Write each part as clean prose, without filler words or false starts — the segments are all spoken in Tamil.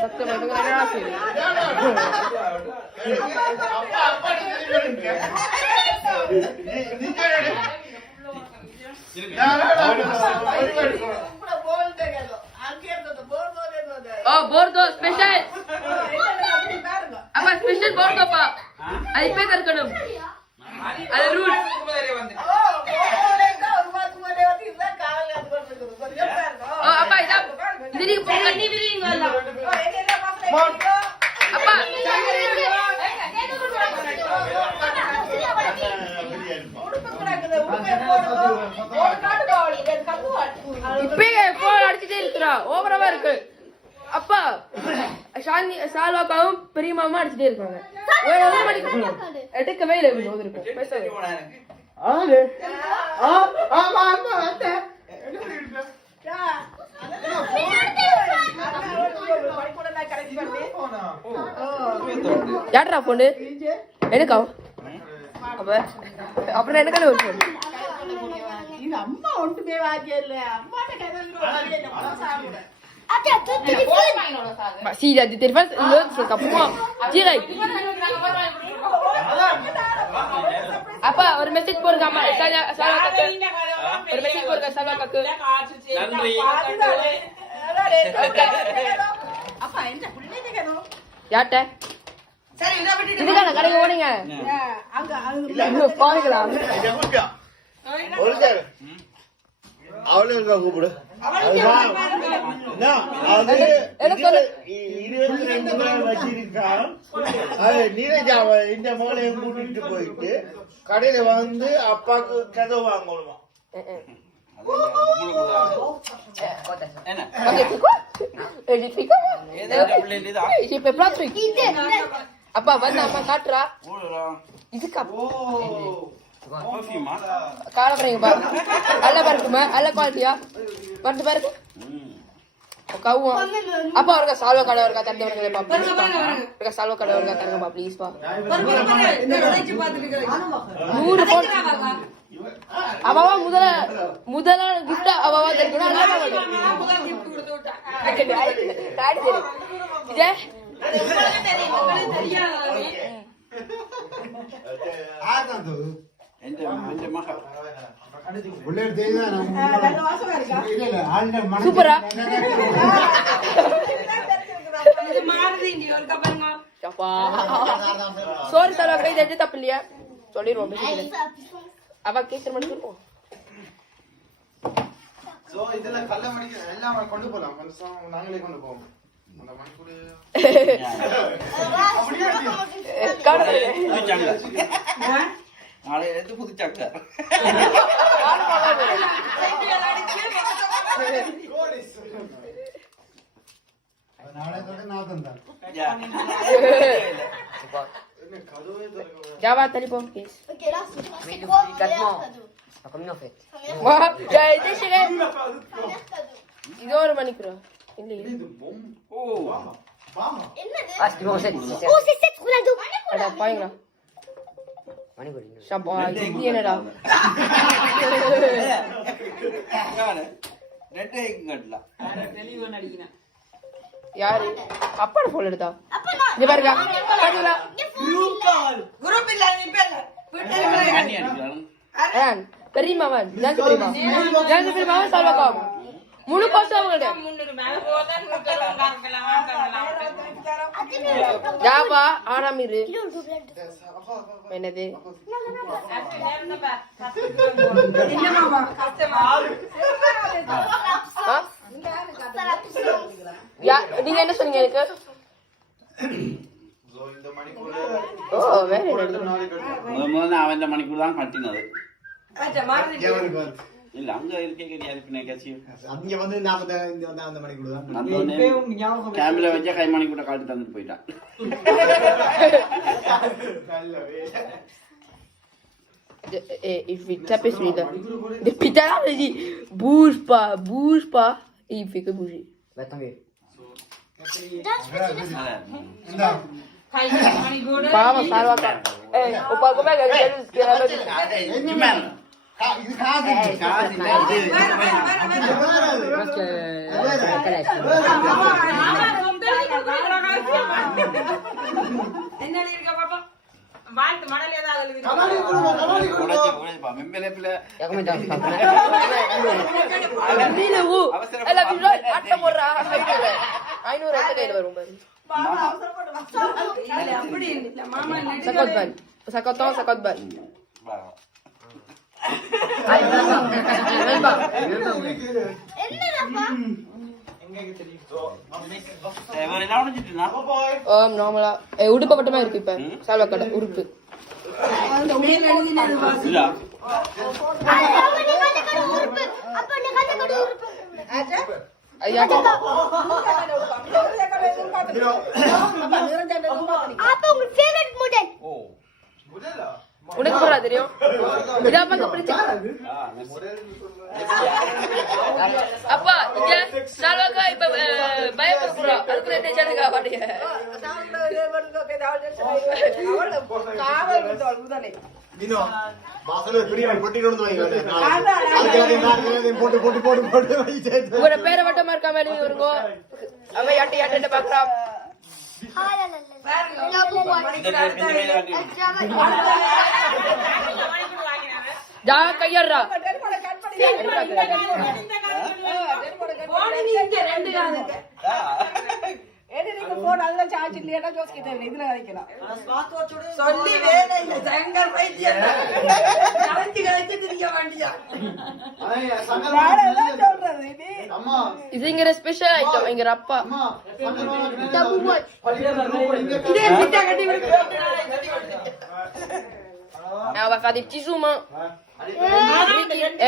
சத்தமா இவங்க ஆசை போர்தோ ஸ்பெஷல் அப்பா ஸ்பெஷல் போர்தோப்பா அது இப்ப தரக்கணும் அது ரூல் அப்பா இதா இதுக்கு கண்ணி விரிங்கல்ல அப்பா இப்பயே போன் அடிச்சுட்டே இருக்கிறா ஓவரவா இருக்கு அப்பா சாந்தி சால்வாக்காவும் பெரியமாவும் அடிச்சுட்டே இருக்காங்க எடுக்கவே இல்லை இருக்கும் பேசாது யாரா பொண்ணு எனக்கா அப்ப அப்புறம் எனக்கு ஒரு பொண்ணு அம்மா ஒன்றுமே வாக்கியல்ல அம்மா Si, il a des téléphones, l'autre c'est qu'à moi, direct. Apa, ஒரு மெசேஜ் போடுங்க அம்மா சாலா கக்கு ஒரு மெசேஜ் போடுங்க சாலா கக்கு நன்றி அப்பா என்ன புள்ளைங்க கேனோ யாட்ட சரி இத விட்டு இதுக்கான கடைக்கு ஓடுங்க அங்க அங்க பாருங்களா ஒருத்தர் அவளுக்கு கூப்பிடு இந்த மூலையை கூட்டிட்டு போயிட்டு கடையில வந்து அப்பாக்கு கதை வாங்கணுமா அப்பா வந்து அம்மா காட்டுறா இதுக்கா காலப்பறீங்க பாரு அல்ல பாருக்குமா அல்ல குவாலிட்டியா வந்து பாருங்க கவுவோம் அப்பா அவருக்கா சால்வா கடை அவருக்கா தந்து வருங்கப்பா ப்ளீஸ்ப்பா சால்வா கடை அவருக்கா தருங்கப்பா ப்ளீஸ்ப்பா 100 போன் அவாவா முதல்ல கிஃப்ட் அவாவா தருக்கணும் அல்ல இதே சூப்பரா சோறு சார் கை தட்டு தப்பு இல்லையா சொல்லிடுவோம் அவ கேசர் மட்டும் சொல்லுவோம் இதெல்லாம் கல்ல மணிக்கு எல்லாம் கொண்டு போலாம் நாங்களே கொண்டு போவோம் அந்த மணிக்கூட நாளை எடுத்து புதுச்சாக்க Java telepon please. Ok, là, c'est quoi Comme nous en fait. Moi, j'ai déchiré. cadeau. இது ஒரு மணிக்குறா இல்ல ஓ Ah, c'est bon, c'est Oh, c'est 7 Ronaldo. அட பாருங்க ஷப்பா இது என்னடா ரெட்டை கட்டல யாரு அப்பா போன் எடுத்தா இங்க பாருங்க பாருங்க குரூப் இல்ல நீ பேல அண்ணி அடிக்கிறான் பெரியமாவன் ஜான்சி பெரியமாவன் சால்வாக்காவும் முழு கோசம் அவங்கள்ட்ட ஜாவா ஆனாமிரு என்னது நீங்க என்ன சொன்னீங்க எனக்கு ஓ வேற முதல்ல அவன் மணிக்கூர் தான் கட்டினது இல்ல அங்க அங்க வந்து அந்த மணிக்கூட கேமரா வச்சா கை மணிக்கூட காட்டி தந்துட்டு போயிட்டான் il fait taper celui-là. Depuis tout à l'heure, il dit bouge pas. Et il fait que bouger. Bah, tant mieux. Vamos, salva acá. O para comer que இது காது Chocolate ice cream. என்ன இருக்க பாப்பா வாழ்த்து மணல் ஏதாவது கண்ணாடி கொடுங்க, கண்ணாடி கொடுங்க. மெம்பலே பிள்ளை Ya kami dah pakai. நீல ஊ அல்ல விரோ அட்ட போறா 500 அட்ட கையில வரும் பாரு இல்ல அப்படி இல்ல மாமா சக்கோத் பால் சக்கோத்தம் சக்கோத் பால் எவரெல்லாம் உடைச்சிட்டுனா நார்மலா உடுப்பு மட்டுமா இருக்கு இப்ப சால்வா கடை உடுப்பு மேல எழுதினது வாசி இல்ல ஐயாட்ட ஓ முதல்ல உனக்கு போறா தெரியும் இதான் பங்க பிரிச்சு அப்பா இங்க சால்வாக்கா இப்ப பயப்படுறா அதுக்கு ரெண்டு ஜனங்க பாட்டிய நீனோ வாசல்ல பெரிய பொட்டி கொண்டு வந்து வைங்க. அதுக்கு போட்டு போட்டு போட்டு போட்டு வைச்சே. உங்களோட பேரை மட்டும் மறக்காம எழுதி வருங்கோ அவன் யாட்டை யாட்டை பாக்குறான் ஜா கையறா சொல்லி வேலை இல்ல சங்கர் வைத்தியம் கலக்கி கலக்கி திரிக்க வேண்டியா சொல்றது இது அம்மா இது இங்க ஸ்பெஷல் ஐட்டம் எங்க அப்பா அம்மா இதே சிட்டா கட்டி விடு அவ கதி சிசுமா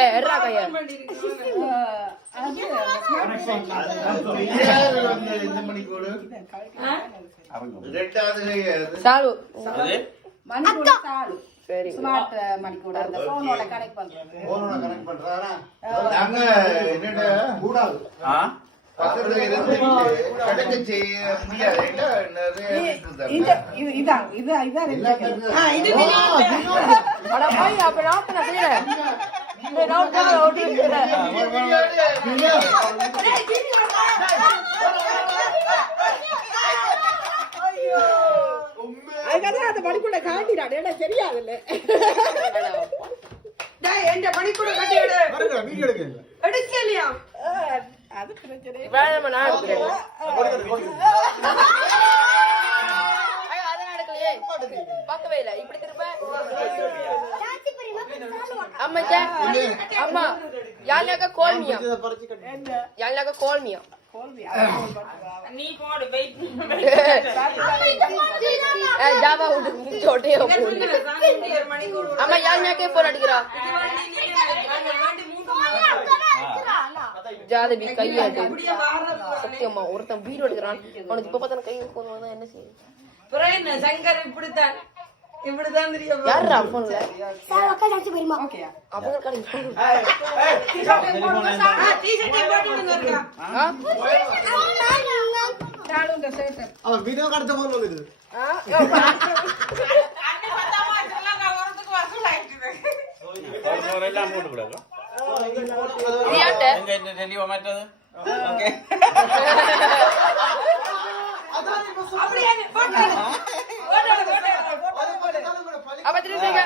எர்ரா கையா இந்த மணிக்கூட அவங்க ரெண்டாவது சாலு அது மணிக்கூட சாலு சரி ஸ்மார்ட் மணிக்கூட அந்த போனோட கனெக்ட் பண்றது போனோட கனெக்ட் பண்றாரா நாங்க என்னடா கூடாது ஆ பக்கத்துல இருந்து கணக்கு செய்ய முடியாது இல்ல இதான் இது அட போய் அப்ப நாப்பன பேர இந்த ரவுண்ட் தான் ஓடி இருக்கற அந்த மணிக்கூட காட்டிடாடே தெரியாதுல்ல எந்த மணிக்கூட கட்டி விடு வீடியோ எடுக்கல எடுக்கலையா அது பிரச்சனை வேணாம நான் எடுக்கிறேன் அதான் நடக்கலையே பார்க்கவே இல்ல இப்படி திரும்ப அம்மா அம்மா யாழ்லாக்க கோல்மியா யாழ்லாக்க கோல்மியா நீ போடு வெயிட் ஜாவா விட்டு छोटे हो அம்மா யாழ்லாக்கே போன் அடிக்கிறா ஜாதவி கையாட்டு சத்தியம்மா ஒருத்தன் வீடியோ எடுக்கிறான் அவனுக்கு இப்ப பார்த்தா கை போதும் என்ன செய்யுது சங்கர் இப்படித்தான் தெரியும் யாரா போன்ல ஓகே அவங்க கடைக்கு அவன் வீடியோ கடத்த போன் வந்துது எல்லாம் போட்டு விடுங்க யாட்ட எங்க இந்த டெலிவா மாட்டது ஓகே அப்படியே போடு அப்ப திரும்பிங்க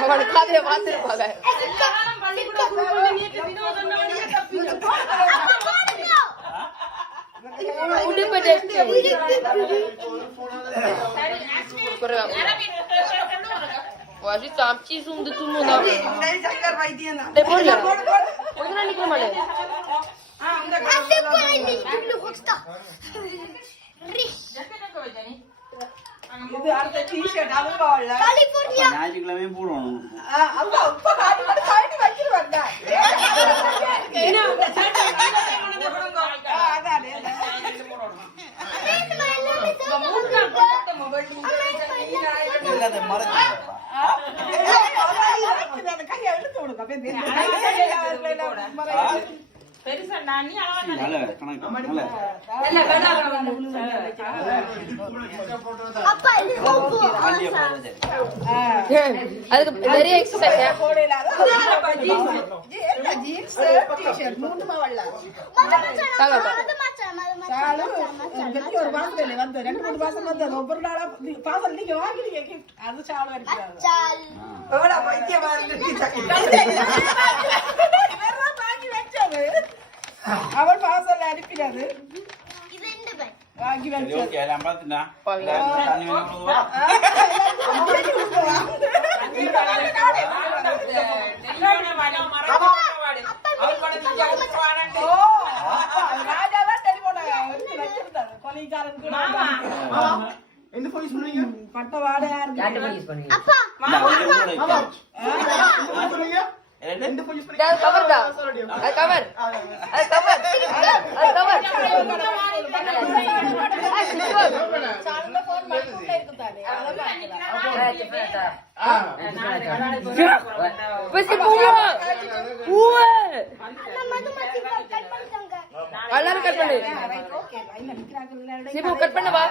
அவன் காதைய பார்த்திருப்பாங்க Wajib samci zoom de tout le monde. Shankar வைத்தியம் தான் Dai porla. Odra nikle male. இது அடுத்த டி-ஷர்ட் அவங்க ஞாயிற்றுக்கிழமையும் போடணும் அங்க உப்ப காட்டி வந்து காட்டி வைக்கிறவங்க என்ன அந்த சட்டை கொண்டு போடுங்க அதானே எல்லாத்தையும் மறைச்சு கையை எடுத்து விடுங்க பெருசா நீ அளவா நல்ல கணக்கு நல்ல அப்பா இது ரொம்ப ஆண்டிய போறது அதுக்கு நிறைய எக்ஸசைஸ் ஜீன்ஸ் டி-ஷர்ட் மூணுமா வரல சாலோக்கா ஒரு மாசத்துல வந்து 2-3 மாசம் வந்து ஒவ்வொரு நாளா பாசல் நீங்க வாங்கினீங்க gift அது சால் வரைக்கும் ஓடா பைத்தியமா இவரெல்லாம் வாங்கி வச்சது அவன் பாசல் அனுப்பினது இது இந்த பை வாங்கி சரி வச்சது ஓகே எல்லாம் பார்த்துட்டா தண்ணி வேணும் கொடுவா ராஜாதான் டெலிபோன் வச்சிருந்தாரு கொலைகாரன் கூட என்ன போய் சொல்றீங்க பட்ட வாடையா இருக்கு யார்கிட்ட போய் யூஸ் பண்ணுவீங்க அப்பா என்ன சொல்றீங்க ரெண்டு போய் யூஸ் அது கவர் தான் அது கவர் அது கவர் அது கவர் சால்ல போன் மட்டும் இருக்குதானே Pues que puya. Uwe. அண்ணா மதுமதி கட் பண்ணிட்டாங்க எல்லாரும் கட் பண்ணு. ஓகே லைன்ல நிக்கறாங்க சிபு கட் பண்ணு வா.